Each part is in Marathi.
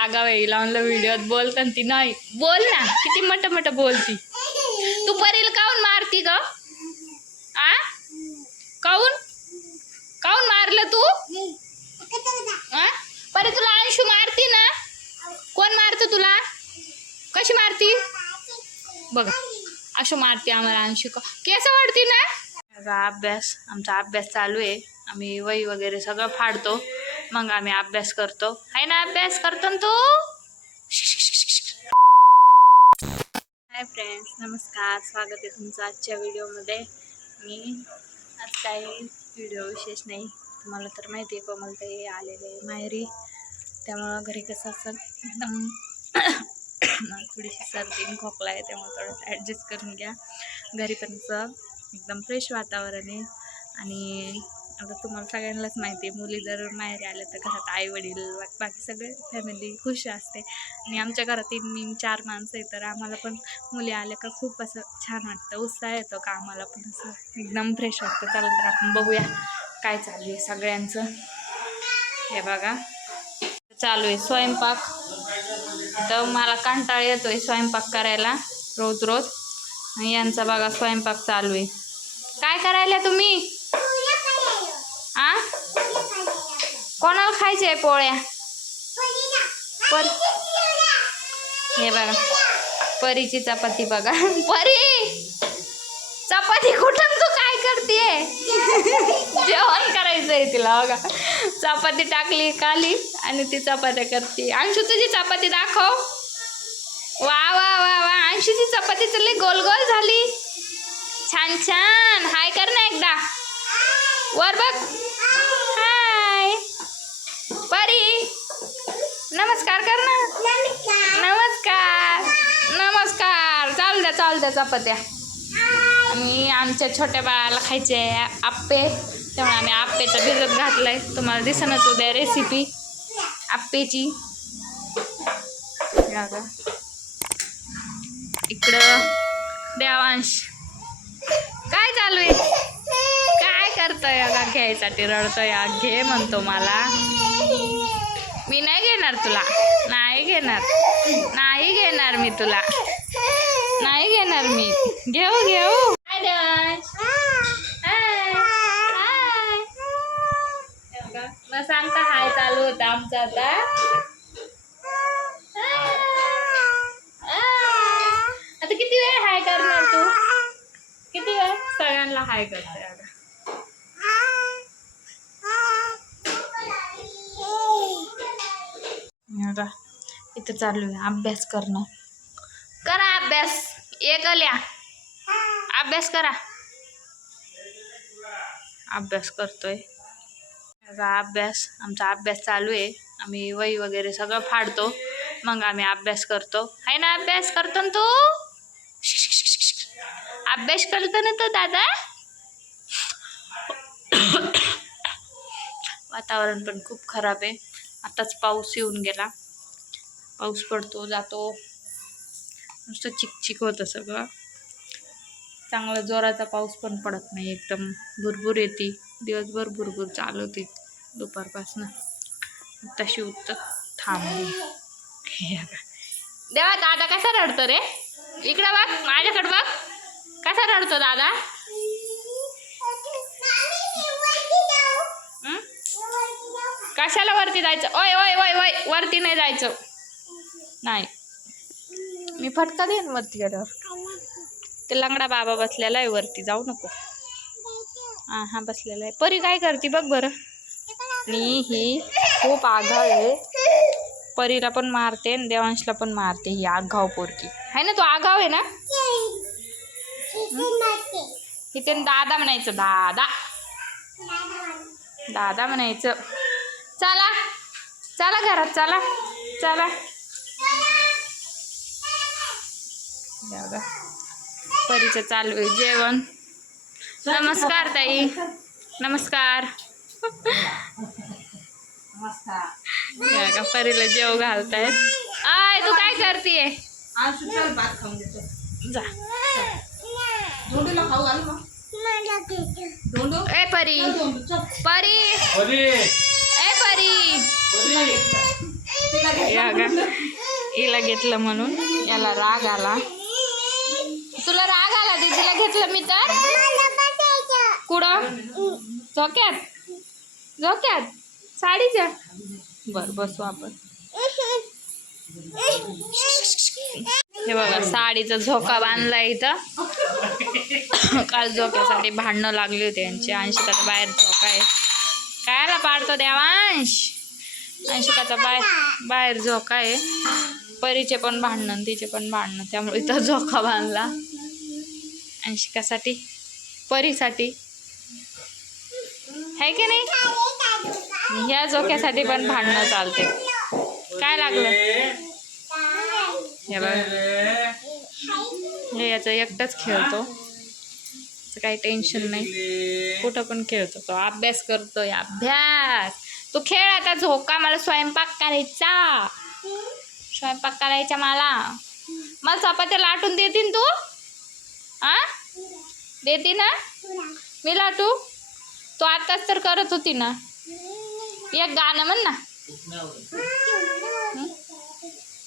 रागाव आहे हिला म्हणलं व्हिडिओत बोल पण ती नाही. बोल ना किती मट मट बोलती. तू परील काऊन मारती ग? आ? काऊन? काऊन मारलं तू? आ? परी तुला अंशू मारती ना? कोण मारतं तुला? कशी मारती? बघा असं मारते आम्हाला अंशू का? केस वाढती ना? अभ्यास आमचा अभ्यास चालू आहे. आम्ही वही वगैरे सगळं फाडतो. मग आम्ही अभ्यास करतो. आहे ना अभ्यास? करतो ना तू? हाय फ्रेंड्स नमस्कार. स्वागत आहे तुमचं आजच्या व्हिडिओमध्ये. मी आज काही व्हिडिओ विशेष नाही. तुम्हाला तर माहिती आहे कोमल ते आलेले आहे माहेरी. त्यामुळं घरी कसं असं एकदम थोडीशी सर्दी खोकला आहे त्यामुळे थोडंसं ॲडजस्ट करून घ्या. घरी पण एकदम फ्रेश वातावरण आहे. आणि आता तुम्हाला सगळ्यांनाच माहिती आहे मुली जर माहेरी आल्या तर घरात आई वडील बाकी सगळे फॅमिली खुश असते. आणि आमच्या घरात तीन चार माणसं आहे तर आम्हाला पण मुली आल्या का खूप असं छान वाटतं उत्साह येतो का आम्हाला पण असं एकदम फ्रेश वाटतं. चला तर आपण बघूया काय चालू आहे सगळ्यांचं. हे बघा. चालू आहे स्वयंपाक. तर मला कंटाळा येतोय स्वयंपाक करायला रोज रोज. यांचा बघा स्वयंपाक चालू आहे. काय करायला तुम्ही? आ? कोणाला खायचे आहे पोळ्या? पर हे बघा. परीची चपाती बघा. परी! चपाती कुठं तू काय करते जेवण करायचं आहे तिला बघा. चपाती टाकली काली आणि ती चपात्या करते. अंशू तुझी चपाती दाखव. वा वा वा वा. अंशूची चपाती चालली गोल गोल झाली. छान छान. हाय कर ना एकदा. वर बघ. हाय. परी. नमस्कार कर ना. नमस्कार. नमस्कार. चाल द्या चाल द्या चपात्या. आणि आमच्या छोट्या बाळाला खायचे आहे आप्पे. त्यामुळे आम्ही आप्पेचं भिजत घातलाय. तुम्हाला दिसणच उद्या रेसिपी आप्पेची. इकडं देवांश. काय चालू आहे? रडतोय करतोय अगा घ्यायसाठी रडतोय घे म्हणतो मला. मी नाही घेणार तुला. नाही घेणार. नाही घेणार मी तुला. नाही घेणार मी. घेऊ घेऊ. हाय न सांगता हाय चालू होता आमचा आता? आता किती वेळ हाय करणार तू? किती वेळ? सगळ्यांना हाय करते अगं हे बघा, इथं चालू आहे अभ्यास करणं. करा अभ्यास. एक आल्या अभ्यास करा. अभ्यास करतोय. बघा, अभ्यास आमचा अभ्यास चालू आहे. आम्ही वही वगैरे सगळं फाडतो. मग आम्ही अभ्यास करतो. आहे ना अभ्यास? करतो ना तू? अभ्यास करतो ना तो दादा? वातावरण पण खूप खराब आहे. आताच पाऊस येऊन गेला. पाऊस पडतो जातो. नुसतं चिकचिक होतं सगळं. चांगला जोराचा पाऊस पण पडत नाही एकदम. भुरभुर येते. दिवसभर भुरभुर चालू होती दुपारपासनं. तशी उत्तर थांबली. हे देवा दादा कसा रडतो रे? इकडं बघ माझ्याकडे बघ. कसा रडतो दादा? कशाला वरती जायचं? ओय ओय ओय ओय वरती नाही जायचं. नाही. मी फटका देईन वरती गेल्यावर. ते लंगडा बाबा बसलेला आहे वरती जाऊ नको. हा हा बसलेला आहे. परी काय करते बघ बरं. आणि ही खूप आघाव आहे. परीला पण मारते आणि देवांशला पण मारते ही आघाव पोरकी आहे ना तो आघाव आहे ना? इथे दादा म्हणायचं दादा. दादा म्हणायचं. चला चला घरात चला चला. हे बघा. परीचं चालू आहे जेवण. नमस्कार ताई. नमस्कार. हे परीला जेव घालतायत. आय तू काय करतीये? जा. ए परी. परी. ए परी. या का? हिला घेतलं म्हणून. याला राग आला. तुला राग आला दीदीला घेतलं मी तर? कुठं? झोक्यात? झोक्यात? साडीच्या? बर बसू आपण. हे बघा साडीचा झोका बांधला इथं. काल झोक्यासाठी भांडणं लागली होती यांची. अंशिकाचा बाहेर झोका आहे. कायला पाडतो देवांश? अंशिकाचा बाहेर बाहेर झोका आहे. परीचे पण भांडणं तिचे पण भांडणं. त्यामुळे इथं झोका बांधला. अंशिकासाठी परीसाठी. आहे की नाही? ह्या झोक्यासाठी पण भांडणं चालते. काय लागलं? हे हे याचं एकटाच खेळतो. काही टेन्शन नाही. कुठं पण खेळतो तो. अभ्यास करतोय. अभ्यास. तू खेळ आता झोका. मला स्वयंपाक करायचा. स्वयंपाक करायचा मला. मला चपात्या लाटून देतीन तू? आ? देते ना? मी लाटू? तू आताच तर करत होती ना. एक गाणं म्हण ना.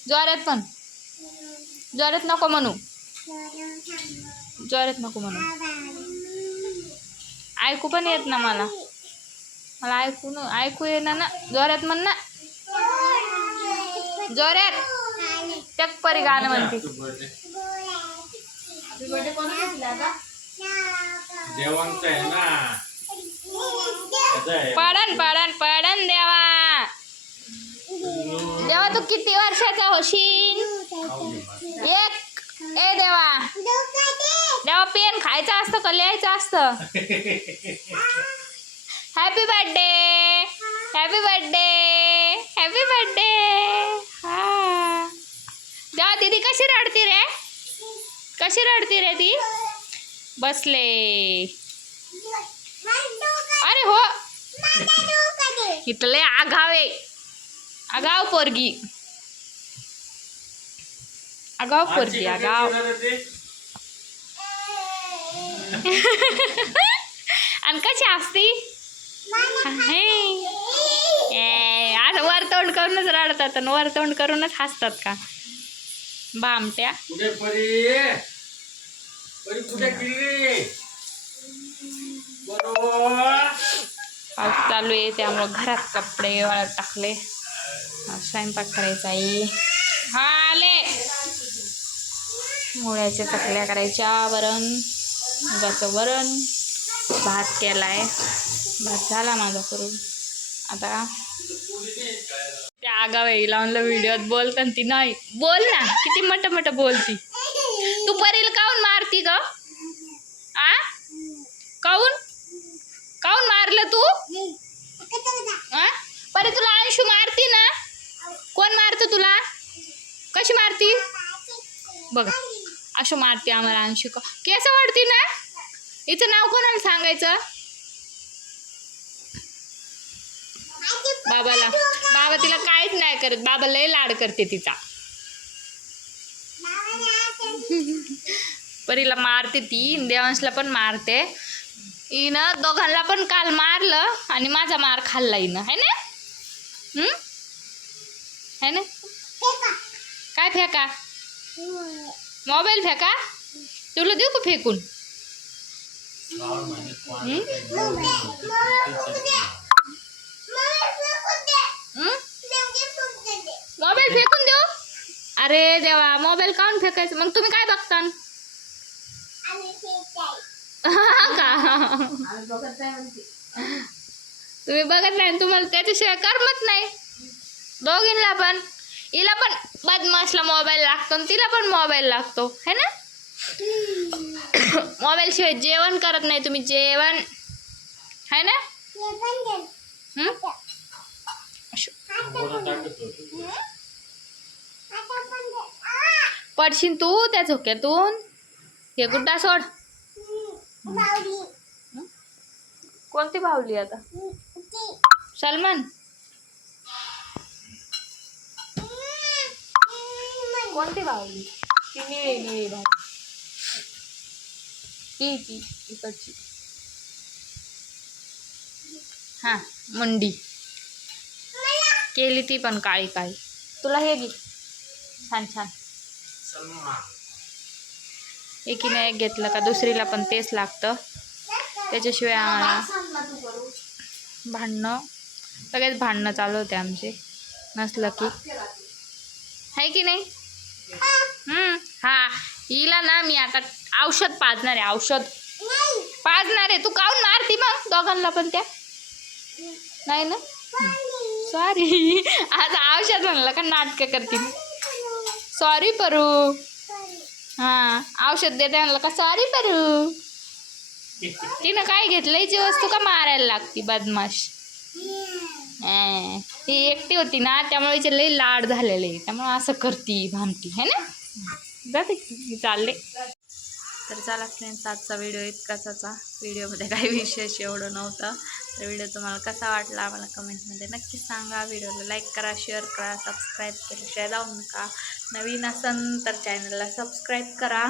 ज्वारात पण ज्वारात नको म्हणू. ज्वारात नको म्हणू. ऐकू पण येत ना मला. मला ऐकू ऐकू येणार ना. ज्वारात म्हण ना. जोरात. त्यात परी गाणं म्हणते. देवांचं आहे ना. त्याचं आहे. पडन पडन पडन देवा. देवा तू किती वर्षाचा होशील? एक. ए देवा. देवा पेन खायचं असतं का? लिहायचं असतं? हॅपी बर्थडे हॅपी बर्थडे दीदी कशी रडती रे? कशी रडती रे ती? बसले. अरे हो. इथले आघावे आगाव पोरगी. आगाव पोरगी आगाव आणि कशी असती हे. ए, आता वर तोंड करूनच रडतात आणि वर तोंड करूनच हसतात का? बामट्या कुठे परी? परी कुठे गेली? बरोबर. पाऊस चालू आहे त्यामुळं घरात कपडे वाळत टाकले. स्वयंपाक करायचा आहे. हा आले. मुळ्याच्या चकल्या करायच्या वरण मुगाचं वरण. भात केलाय. भात झाला माझा करून. आता त्या आगाव लावून म्हणलं व्हिडिओत बोलताना ती नाही. बोल ना किती मट मट बोलती. तू परील काऊन मारती ग? आ? काऊन? काऊन मारलं तू? आ? परे तुला अंशू मारती ना? कोण मारतो तुला? कशी मारती? बघ अशो मारते आम्हाला अंशू का? केस वाढती ना? हिचं नाव कोणाला सांगायचं? बाबाला. बाबा तिला काहीच नाही करत. बाबा लय लाड करते तिचा. परीला मारते ती. देवांशला पण मारते. हिनं दोघांना पण काल मारलं आणि माझा मार खाल्ला हिनं. है ना? हम्म? है ना? काय फेका? मोबाईल फेका? तुला देऊ का फेकून? मोबाईल फेकून देऊ? अरे देवा मोबाईल काऊन फेकायचं? मग तुम्ही काय बघता का? तुम्ही बघत नाही तुम्हाला त्याच्याशिवाय करमत नाही. दोघींना पण. हिला पण बदमाशला मोबाईल लागतो आणि तिला पण मोबाईल लागतो. है ना? मोबाईल शिवाय जेवण करत नाही तुम्ही जेवण. है ना? पडशील तू त्या झोक्यातून? हे गुड्डा सोड. कोणती भावली आता? सलमान. कोणती भावली ती निळी निळी भावली ती ती इकडची. हा मुंडी. केली ती पण काळी काळी. तुला हे घे. छान छान. एकीने एक घेतलं का दुसरीला पण तेच लागतं. त्याच्याशिवाय आम्हाला भांडणं सगळेच भांडणं चालू होते आमचे. नसलं की. आहे की नाही? हा. हिला ना मी आता औषध पाजणार आहे औषध. पाजणार आहे. तू काऊन मारती मग? दोघांना पण त्या. नाही ना? सॉरी आज औषध म्हणलं का नाटकं करतील. सॉरी परू हा औषध देते म्हणलं का? सॉरी परू तिनं काय घेतलं? हिची वस्तू का मारायला लागती बदमाश? ती एकटी होती ना त्यामुळे हिचे लई लाड झालेले. त्यामुळे असं करती भामती. है ना? जाते चालले. तर चला फ्रेंड्स आजचा व्हिडिओ इतकाच व्हिडिओमध्ये काही विशेष एवढं नव्हतं. तर व्हिडिओ तुम्हाला कसा वाटला आम्हाला कमेंटमध्ये नक्की सांगा. व्हिडिओला लाईक करा शेअर करा सबस्क्राईब केल्याशिवाय जाऊ नका. नवीन असन तर चॅनलला सबस्क्राईब करा.